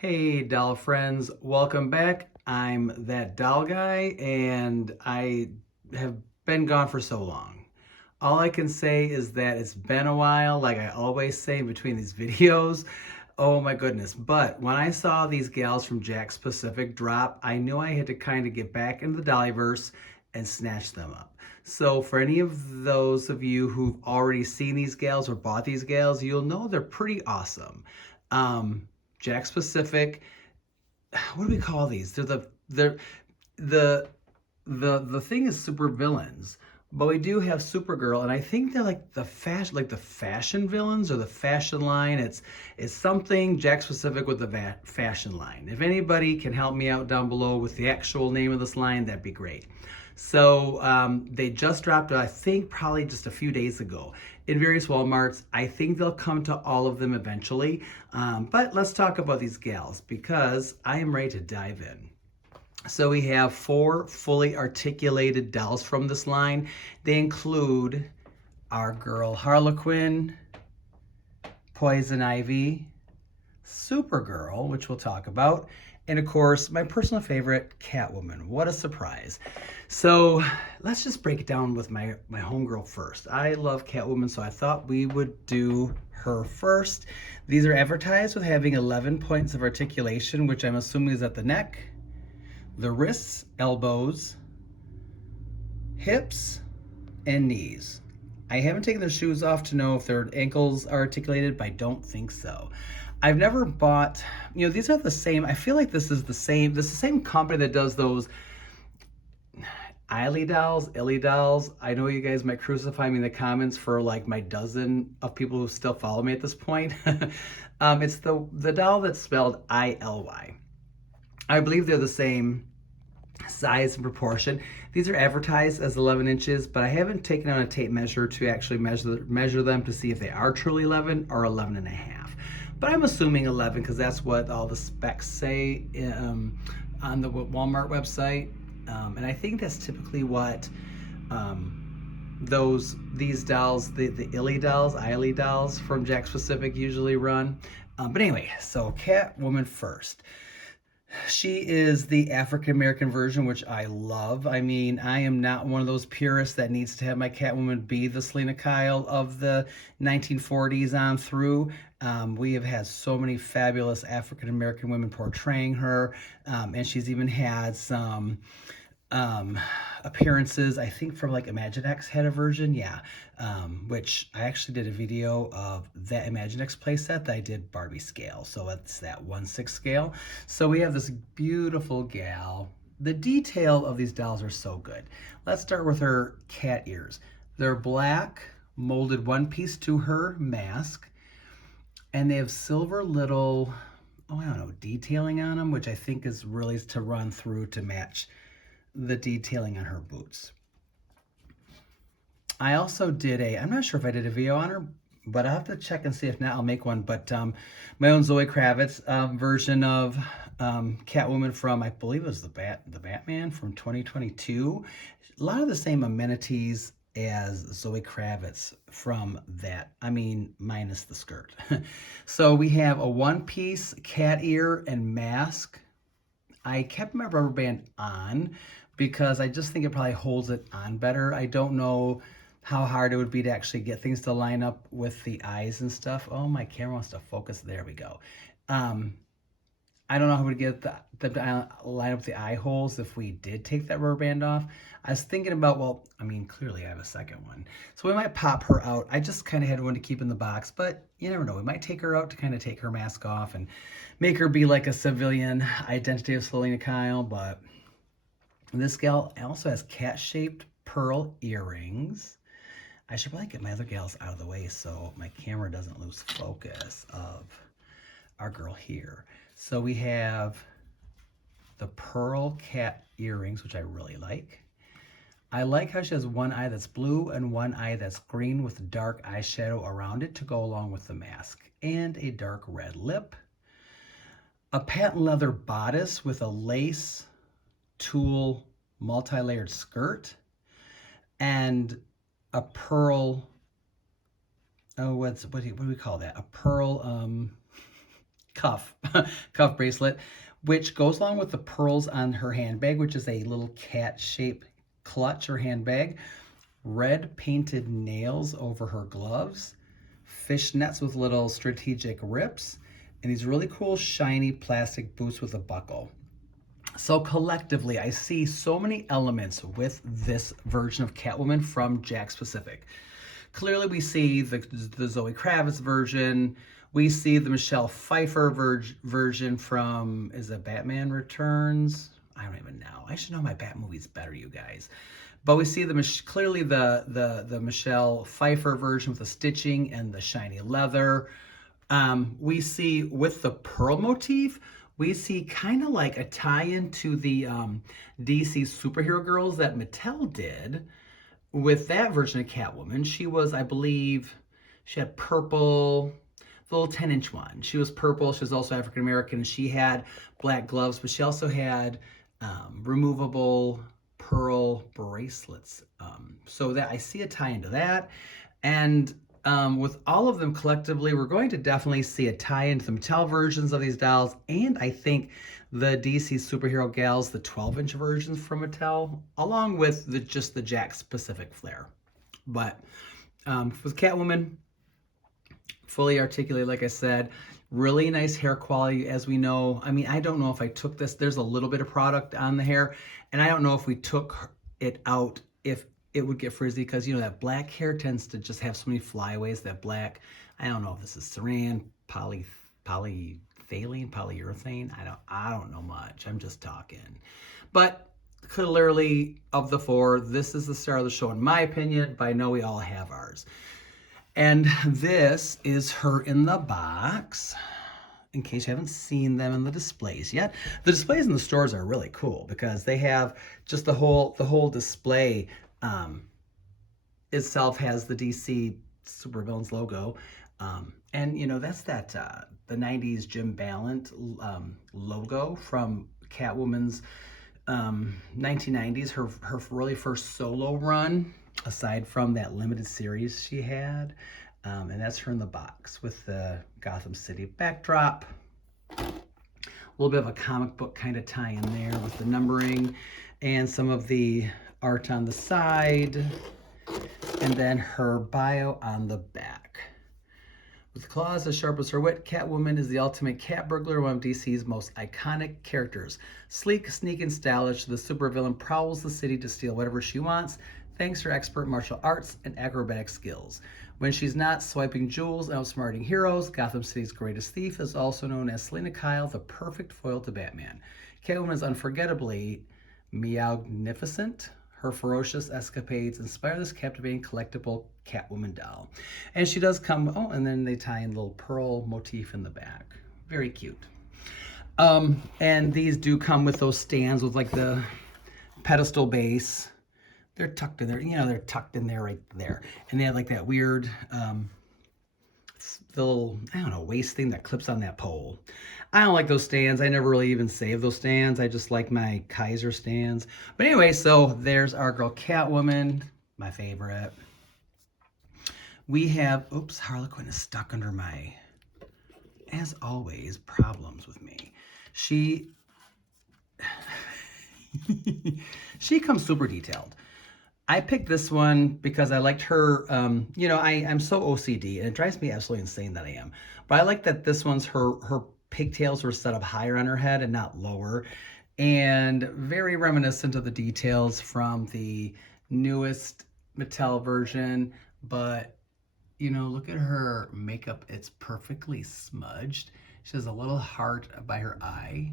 Hey, doll friends, welcome back. I'm that doll guy, and I have been gone for so long. All I can say is that it's been a while, like I always say between these videos. Oh my goodness. But when I saw these gals from Jakks Pacific drop, I knew I had to kind of get back into the Dollyverse and snatch them up. So for any of those of you who've already seen these gals or bought these gals, you'll know they're pretty awesome. Um, Jakks Pacific, what do we call these? The the thing is super villains, but we do have Supergirl, and I think they're like the fashion villains or the fashion line. It's something Jack specific with the fashion line. If anybody can help me out down below with the actual name of this line, that'd be great. So they just dropped, I think, probably just a few days ago in various Walmarts. I think they'll come to all of them eventually. But let's talk about these gals because I am ready to dive in. So we have four fully articulated dolls from this line. They include our girl Harlequin, Poison Ivy, Supergirl, which we'll talk about, and of course, my personal favorite, Catwoman. What a surprise. So let's just break it down with my homegirl first. I love Catwoman, so I thought we would do her first. These are advertised with having 11 points of articulation, which I'm assuming is at the neck, the wrists, elbows, hips, and knees. I haven't taken their shoes off to know if their ankles are articulated, but I don't think so. I've never bought, these are the same. I feel like this is the same company that does those Eily dolls, Illy dolls. I know you guys might crucify me in the comments for like my dozen of people who still follow me at this point. It's the doll that's spelled ILY. I believe they're the same size and proportion. These are advertised as 11 inches, but I haven't taken out a tape measure to actually measure them to see if they are truly 11 or 11 and a half. But I'm assuming 11 because that's what all the specs say on the Walmart website. And I think that's typically what these dolls, the Eily dolls from Jakks Pacific usually run. But anyway, so Catwoman first. She is the African American version, which I love. I mean, I am not one of those purists that needs to have my Catwoman be the Selena Kyle of the 1940s on through. We have had so many fabulous African American women portraying her, and she's even had some appearances. I think from like Imaginext had a version, yeah. Which I actually did a video of that Imaginext playset that I did Barbie scale. So it's that 1/6 scale. So we have this beautiful gal. The detail of these dolls are so good. Let's start with her cat ears. They're black, molded one piece to her mask, and they have silver little, I don't know, detailing on them, which I think is really to run through to match the detailing on her boots. I also did I'm not sure if I did a video on her, but I'll have to check and see if not, I'll make one. But my own Zoe Kravitz version of Catwoman from, I believe it was the Batman from 2022. A lot of the same amenities as Zoe Kravitz from that. I mean, minus the skirt. So we have a one-piece cat ear and mask. I kept my rubber band on because I just think it probably holds it on better. I don't know how hard it would be to actually get things to line up with the eyes and stuff. Oh, my camera wants to focus. There we go. I don't know how to get the line up with the eye holes if we did take that rubber band off. I was thinking about, well, I mean, clearly I have a second one. So we might pop her out. I just kind of had one to keep in the box, but you never know. We might take her out to kind of take her mask off and make her be like a civilian identity of Selena Kyle. But this gal also has cat-shaped pearl earrings. I should probably get my other gals out of the way so my camera doesn't lose focus of our girl here. So we have the pearl cat earrings, which I really like. I like how she has one eye that's blue and one eye that's green with dark eyeshadow around it to go along with the mask, and a dark red lip. A patent leather bodice with a lace tulle multi-layered skirt, and a pearl, what do we call that? A pearl cuff, cuff bracelet, which goes along with the pearls on her handbag, which is a little cat-shaped clutch or handbag. Red painted nails over her gloves, fishnets with little strategic rips, and these really cool shiny plastic boots with a buckle. So collectively, I see so many elements with this version of Catwoman from Jakks Pacific. Clearly, we see the Zoe Kravitz version. We see the Michelle Pfeiffer version from, is it Batman Returns? I don't even know. I should know my Bat movies better, you guys. But we see clearly the Michelle Pfeiffer version with the stitching and the shiny leather. We see with the pearl motif, we see kind of like a tie-in to the DC Superhero Girls that Mattel did with that version of Catwoman. She was, I believe, she had purple, the little 10-inch one. She was purple. She was also African American. She had black gloves, but she also had removable pearl bracelets. So that I see a tie into that. And with all of them collectively, we're going to definitely see a tie into the Mattel versions of these dolls, and I think the DC Superhero Gals, the 12-inch versions from Mattel, along with just the Jakks Pacific flair. But with Catwoman, fully articulated, like I said, really nice hair quality, as we know. I mean, I don't know if I took this. There's a little bit of product on the hair, and I don't know if we took it out, if it would get frizzy, because you know that black hair tends to just have so many flyaways. That black, I don't know if this is saran, polyethylene, polyurethane. I don't know much. I'm just talking. But clearly, of the four, this is the star of the show in my opinion, but I know we all have ours. And this is her in the box, in case you haven't seen them in the displays yet. The displays in the stores are really cool because they have just the whole display itself has the DC Supervillains logo. And you know, that's that the 90s Jim Ballant logo from Catwoman's 1990s, her really first solo run, aside from that limited series she had. And that's her in the box with the Gotham City backdrop. A little bit of a comic book kind of tie in there with the numbering and some of the art on the side. And then her bio on the back. With claws as sharp as her wit, Catwoman is the ultimate cat burglar, one of DC's most iconic characters. Sleek, sneaky, and stylish, the supervillain prowls the city to steal whatever she wants, thanks to her expert martial arts and acrobatic skills. When she's not swiping jewels and outsmarting heroes, Gotham City's greatest thief is also known as Selina Kyle, the perfect foil to Batman. Catwoman is unforgettably meowgnificent. Her ferocious escapades inspire this captivating collectible Catwoman doll. And she does come, oh, and then they tie in a little pearl motif in the back. Very cute. And these do come with those stands with like the pedestal base. They're tucked in there, you know, they're tucked in there right there. And they have like that weird, the little, I don't know, waist thing that clips on that pole. I don't like those stands. I never really even save those stands. I just like my Kaiser stands. But anyway, so there's our girl Catwoman, my favorite. We have, oops, Harley Quinn is stuck under my, as always, problems with me. She comes super detailed. I picked this one because I liked her, you know, I'm so OCD, and it drives me absolutely insane that I am. But I like that this one's her pigtails were set up higher on her head and not lower. And very reminiscent of the details from the newest Mattel version. But, you know, look at her makeup. It's perfectly smudged. She has a little heart by her eye,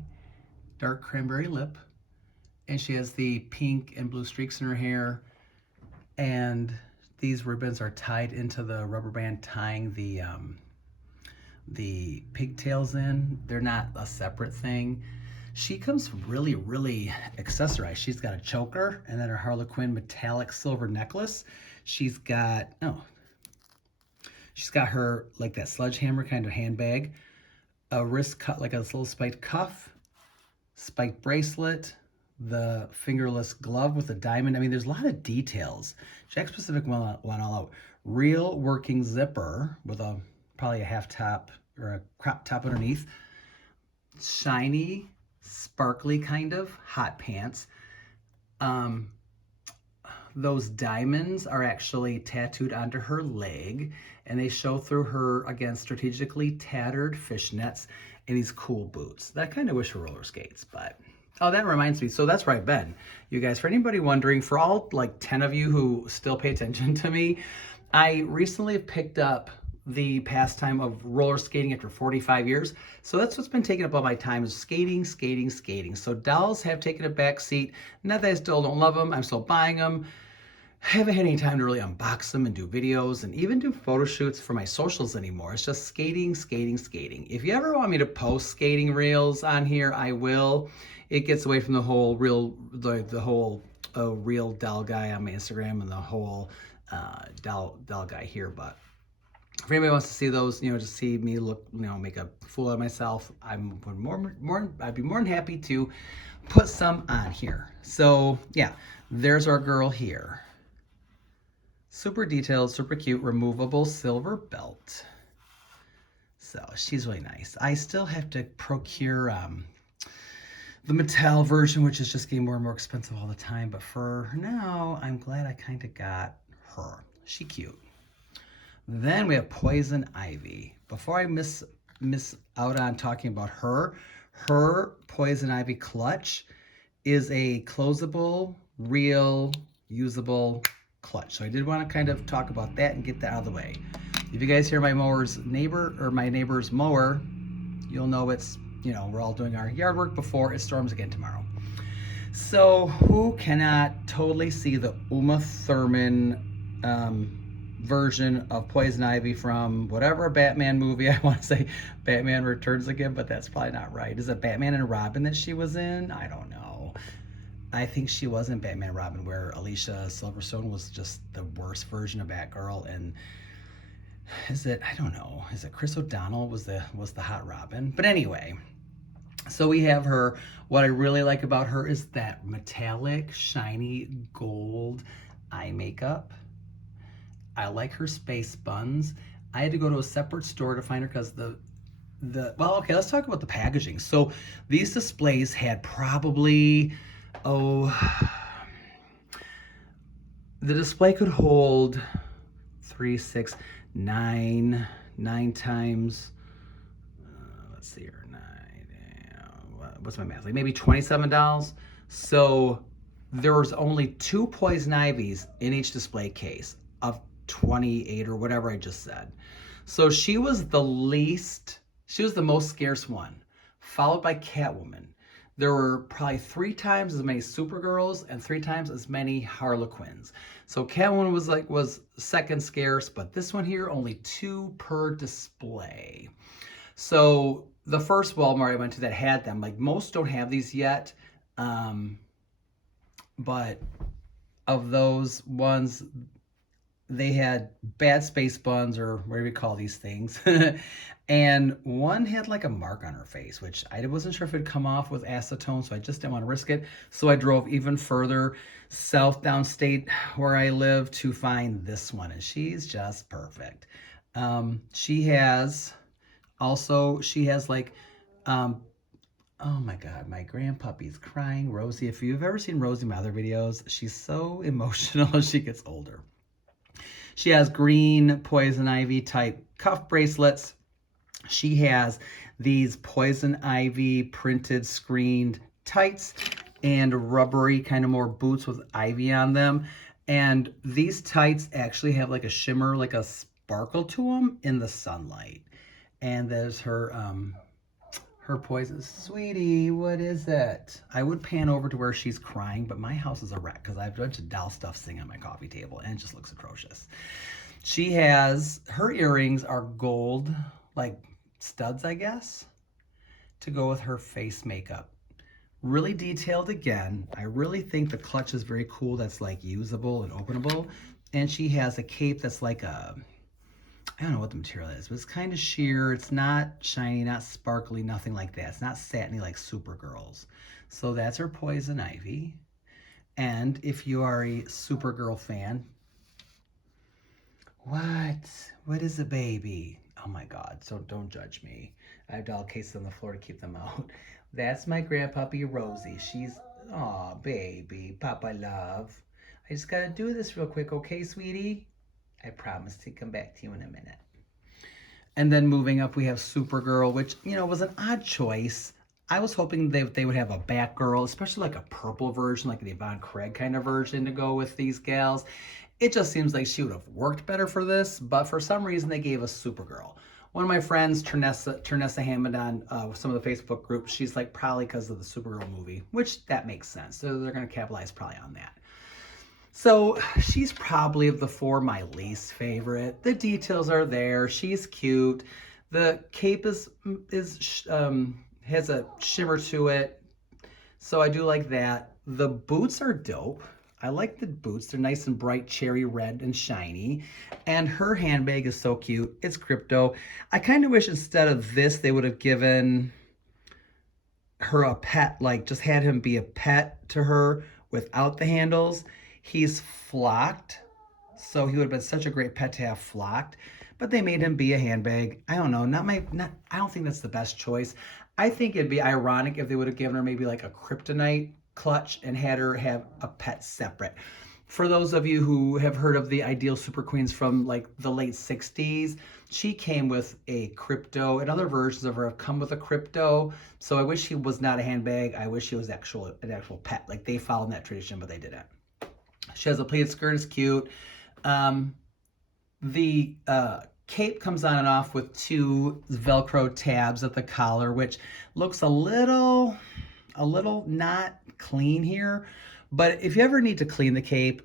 dark cranberry lip, and she has the pink and blue streaks in her hair. And these ribbons are tied into the rubber band tying the pigtails in. They're not a separate thing. She comes really, really accessorized. She's got a choker and then her Harley Quinn metallic silver necklace. She's got, she's got her, like that sledgehammer kind of handbag, a wrist cut, like a little spiked cuff, spiked bracelet, the fingerless glove with a diamond. I mean, there's a lot of details. Jakks Pacific went all out. Real working zipper with probably a half top or a crop top underneath. shiny, sparkly kind of hot pants. Those diamonds are actually tattooed onto her leg, and they show through her, again, strategically tattered fishnets and these cool boots. I kind of wish for roller skates, but... Oh, that reminds me. So that's where I've been. You guys, for anybody wondering, for all like 10 of you who still pay attention to me, I recently picked up the pastime of roller skating after 45 years. So that's what's been taking up all my time, is skating, skating, skating. So dolls have taken a back seat. Not that I still don't love them. I'm still buying them. I haven't had any time to really unbox them and do videos and even do photo shoots for my socials anymore. It's just skating, skating, skating. If you ever want me to post skating reels on here, I will. It gets away from the whole real doll guy on my Instagram and the whole doll guy here. But if anybody wants to see those, just see me look, make a fool of myself, I'd be more than happy to put some on here. So yeah, there's our girl here. Super detailed, super cute, removable silver belt. So she's really nice. I still have to procure the Mattel version, which is just getting more and more expensive all the time. But for now, I'm glad I kind of got her. She cute. Then we have Poison Ivy. Before I miss out on talking about her Poison Ivy clutch is a closable, real, usable clutch. So I did want to kind of talk about that and get that out of the way. If you guys hear my neighbor's mower, you'll know it's, we're all doing our yard work before it storms again tomorrow. So who cannot totally see the Uma Thurman version of Poison Ivy from whatever Batman movie? I want to say Batman Returns again, but that's probably not right. Is it Batman and Robin that she was in? I don't know. I think she was in Batman and Robin, where Alicia Silverstone was just the worst version of Batgirl. And I don't know, is it Chris O'Donnell was the hot Robin? But anyway, so we have her. What I really like about her is that metallic, shiny gold eye makeup. I like her space buns. I had to go to a separate store to find her because well, okay, let's talk about the packaging. So these displays had probably, the display could hold 3, 6, 9 times, let's see here, 9, what's my math? Like maybe 27 dolls. So there was only 2 Poison Ivies in each display case of 28 or whatever I just said. So she was the most scarce one, followed by Catwoman. There were probably 3 times as many Supergirls and 3 times as many Harlequins. So Catwoman was second scarce, but this one here, only 2 per display. So the first Walmart I went to that had them, like most don't have these yet, but of those ones, they had bad space buns, or whatever you call these things. And one had like a mark on her face, which I wasn't sure if it'd come off with acetone, so I just didn't want to risk it. So I drove even further south downstate where I live to find this one, and she's just perfect. She has like, oh my God, my grandpuppy's crying. Rosie, if you've ever seen Rosie in my other videos, she's so emotional as she gets older. She has green Poison Ivy type cuff bracelets. She has these Poison Ivy printed screened tights and rubbery kind of more boots with ivy on them. And these tights actually have like a shimmer, like a sparkle to them in the sunlight. And there's her Poison. Sweetie, what is it? I would pan over to where she's crying, but my house is a wreck because I have a bunch of doll stuff sitting on my coffee table and it just looks atrocious. Her earrings are gold, like studs, I guess, to go with her face makeup. Really detailed again. I really think the clutch is very cool. That's like usable and openable. And she has a cape that's like I don't know what the material is, but it's kind of sheer. It's not shiny, not sparkly, nothing like that. It's not satiny like Supergirl's. So that's her Poison Ivy. And if you are a Supergirl fan, what is a baby? Oh my God, so don't judge me. I have doll cases on the floor to keep them out. That's my grandpuppy Rosie. She's, aw, baby, Papa love. I just gotta do this real quick, okay, sweetie? I promise to come back to you in a minute. And then moving up, we have Supergirl, which, was an odd choice. I was hoping they would have a Batgirl, especially like a purple version, like the Yvonne Craig kind of version to go with these gals. It just seems like she would have worked better for this, but for some reason they gave us Supergirl. One of my friends, Ternessa Hammond on some of the Facebook groups, she's like, probably because of the Supergirl movie, which that makes sense. So they're going to capitalize probably on that. So she's probably of the four my least favorite. The details are there. She's cute. The cape has a shimmer to it, so I do like that. The boots are dope. I like the boots. They're nice and bright cherry red and shiny. And her handbag is so cute. It's crypto. I kind of wish instead of this, they would have given her a pet, like just had him be a pet to her without the handles. He's flocked, so he would have been such a great pet to have flocked. But they made him be a handbag. I don't know. I don't think that's the best choice. I think it'd be ironic if they would have given her maybe like a kryptonite clutch and had her have a pet separate. For those of you who have heard of the Ideal Super Queens from like the late 60s, she came with a crypto, and other versions of her have come with a crypto. So I wish he was not a handbag. I wish he was an actual pet. Like they followed that tradition, but they didn't. She has a pleated skirt, it's cute. The cape comes on and off with two Velcro tabs at the collar, which looks a little not clean here. But if you ever need to clean the cape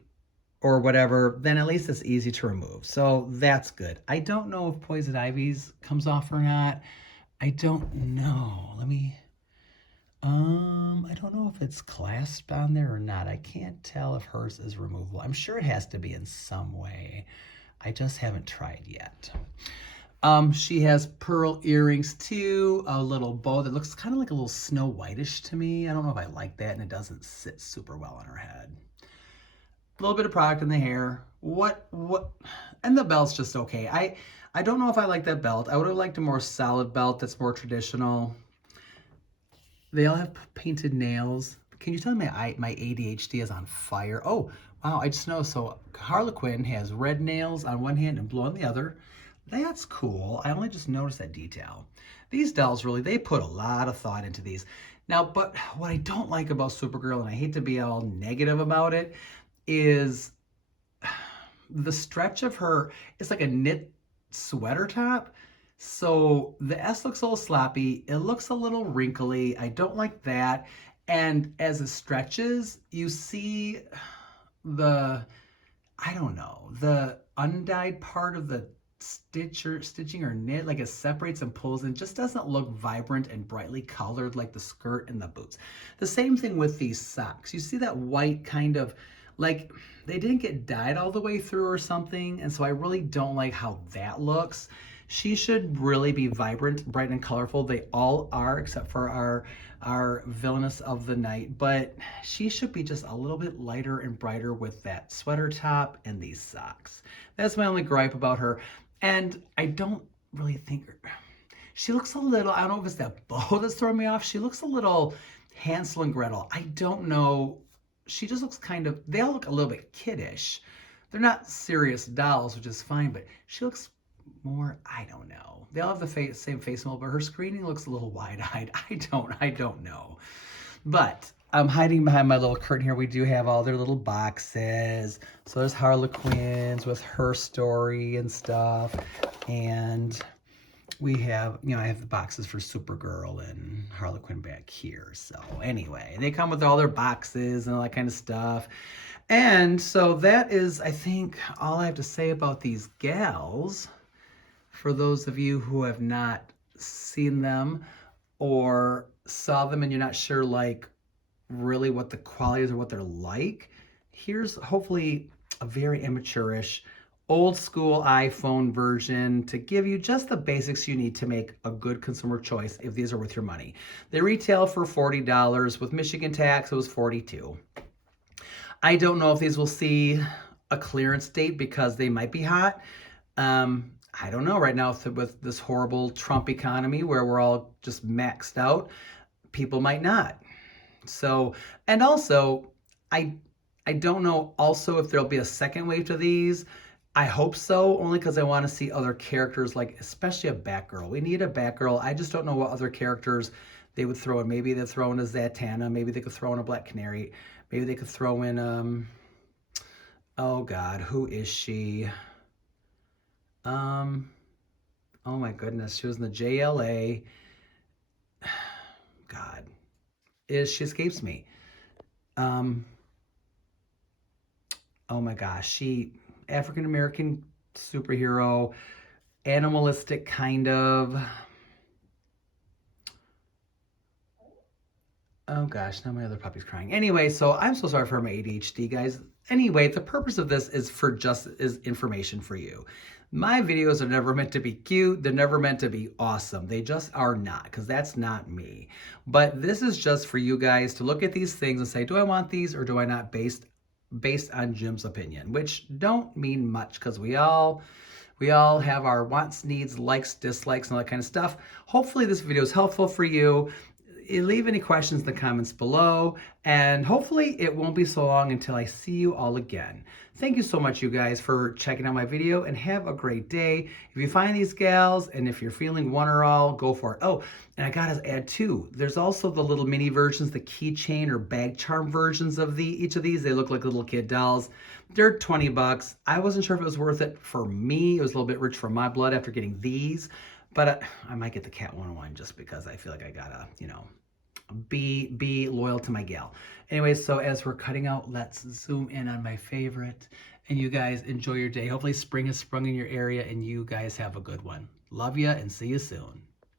or whatever, then at least it's easy to remove. So that's good. I don't know if Poison Ivy's comes off or not. I don't know. I don't know if it's clasped on there or not. I can't tell if hers is removable. I'm sure it has to be in some way. I just haven't tried yet. She has pearl earrings too, a little bow that looks kind of like a little Snow Whitish to me. I don't know if I like that, and it doesn't sit super well on her head. A little bit of product in the hair. And the belt's just okay. I don't know if I like that belt. I would have liked a more solid belt that's more traditional. They all have painted nails. Can you tell me my ADHD is on fire? Oh, wow, I just noticed. So Harley Quinn has red nails on one hand and blue on the other. That's cool. I only just noticed that detail. These dolls really, they put a lot of thought into these. Now, but what I don't like about Supergirl, and I hate to be all negative about it, is the stretch of her, it's like a knit sweater top. So the S looks a little sloppy. It looks a little wrinkly. I don't like that. And as it stretches, you see the undyed part of the stitching or knit, like it separates and pulls and just doesn't look vibrant and brightly colored like the skirt and the boots. The same thing with these socks. You see that white kind of, like they didn't get dyed all the way through or something, and so I really don't like how that looks. She should really be vibrant, bright, and colorful. They all are, except for our villainess of the night, but she should be just a little bit lighter and brighter with that sweater top and these socks. That's my only gripe about her. And I don't really think she looks a little, I don't know if it's that bow that's throwing me off. She looks a little Hansel and Gretel. I don't know. She just looks they all look a little bit kiddish. They're not serious dolls, which is fine, but she looks more, I don't know. They all have the same face mold, but her screening looks a little wide-eyed. I don't know. But I'm hiding behind my little curtain here. We do have all their little boxes. So there's Harley Quinn's with her story and stuff. And we have, I have the boxes for Supergirl and Harley Quinn back here. So anyway, they come with all their boxes and all that kind of stuff. And so that is, I think, all I have to say about these gals. For those of you who have not seen them or saw them and you're not sure, like, really what the quality is or what they're like, here's hopefully a very amateurish, old school iPhone version to give you just the basics you need to make a good consumer choice if these are worth your money. They retail for $40. With Michigan tax, it was $42. I don't know if these will see a clearance date because they might be hot. I don't know right now with this horrible Trump economy where we're all just maxed out, people might not. So, and also, I I don't know also if there'll be a second wave to these. I hope so, only because I want to see other characters, like especially a Batgirl. We need a Batgirl. I just don't know what other characters they would throw in. Maybe they'd throw in a Zatanna. Maybe they could throw in a Black Canary. Maybe they could throw in oh God, who is she? Um, oh my goodness, she was in the JLA. God, she escapes me. Um, oh my gosh, she African American superhero, animalistic kind of. Oh gosh, now my other puppy's crying. Anyway, so I'm so sorry for my ADHD, guys. Anyway, the purpose of this is for just is information for you. My videos are never meant to be cute. They're never meant to be awesome. They just are not, because that's not me. But this is just for you guys to look at these things and say, do I want these or do I not, based on Jim's opinion, which don't mean much because we all have our wants, needs, likes, dislikes, and all that kind of stuff. Hopefully this video is helpful for you. Leave any questions in the comments below, and hopefully it won't be so long until I see you all again. Thank you so much, you guys, for checking out my video, and have a great day. If you find these gals, and if you're feeling one or all, go for it. Oh, and I gotta add too, there's also the little mini versions, the keychain or bag charm versions of each of these. They look like little kid dolls. They're 20 bucks. I wasn't sure if it was worth it for me. It was a little bit rich for my blood after getting these, but I might get the Catwoman one just because I feel like I gotta, be loyal to my gal. Anyway, so as we're cutting out, let's zoom in on my favorite, and you guys enjoy your day. Hopefully spring has sprung in your area and you guys have a good one. Love ya and see you soon.